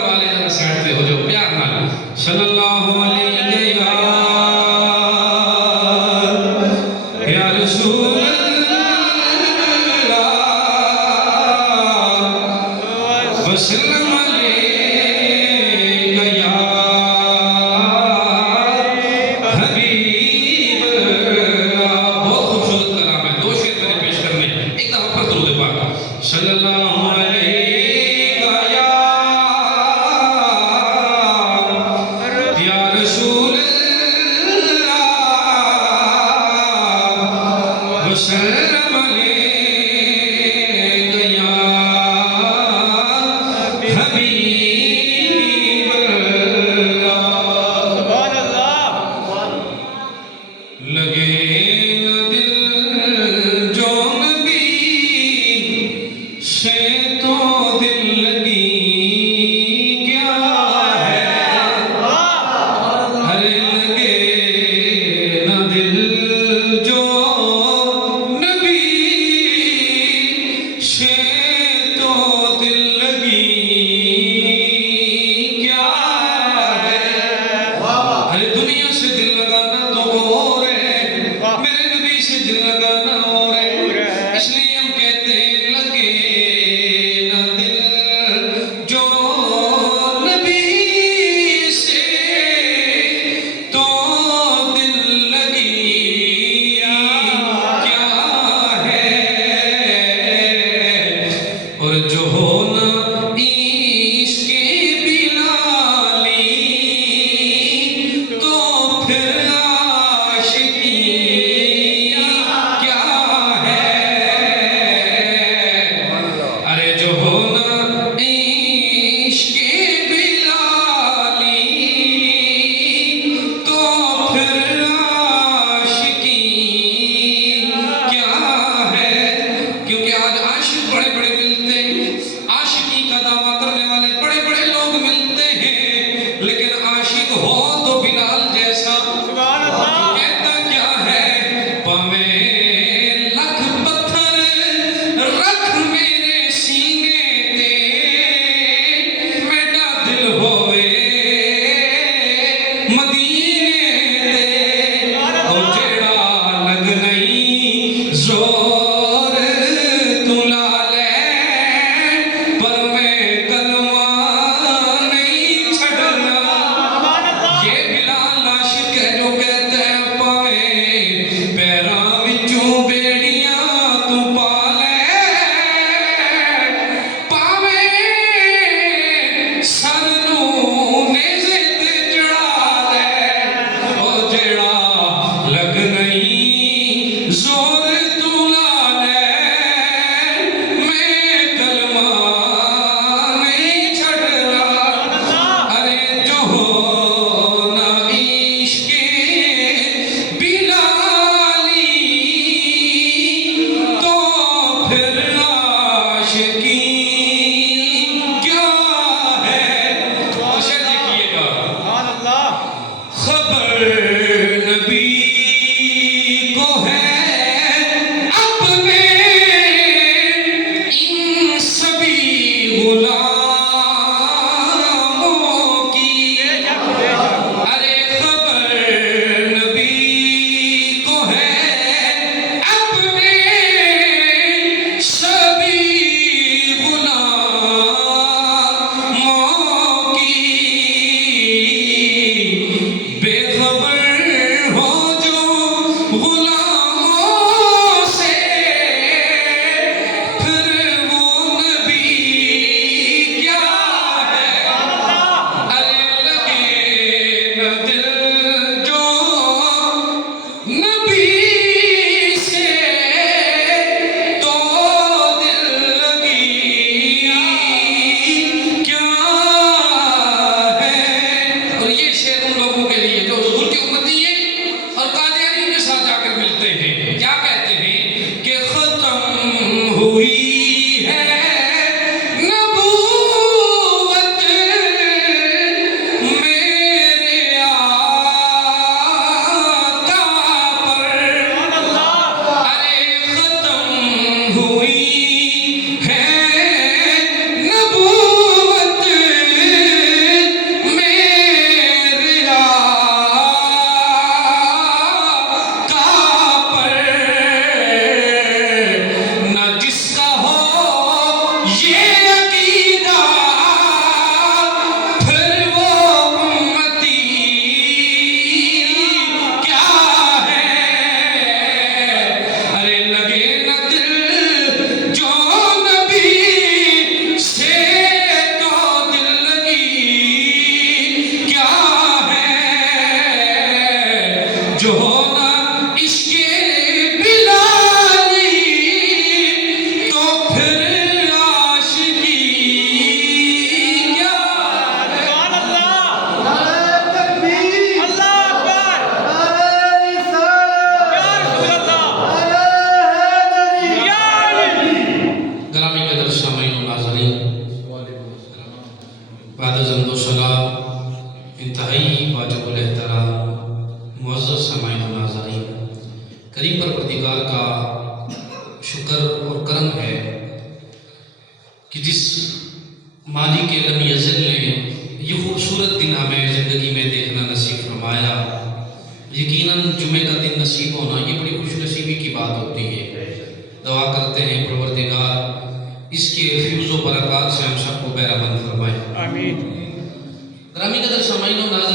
والے جنہ سائٹ سے ہو جو پیار نال صلی اللہ علیہ یا رسول اللہ وسلم علیہ یا حبیب اللہ. بہت خوبصورت کلام ہے. دو شعر میں نے پیش کرنے. ایک دفعہ پر درود پاک صلی اللہ علیہ یا حمد و سلام انتہائی واجب الاحترام معزز سامعین و ناظرین، کریم پروردگار کا شکر اور کرم ہے کہ جس مالک لم یزل نے یہ خوبصورت دن ہمیں زندگی میں دیکھنا نصیب فرمایا۔ یقیناً جمعے کا دن نصیب ہونا یہ بڑی خوش نصیبی کی بات ہوتی ہے۔ دعا کرتے ہیں پروردگار اس کے فیوز و برکات سے ہم سب کو بہرہ مند فرمائے، آمین۔ گرامی قدر سامعین و ناظرین،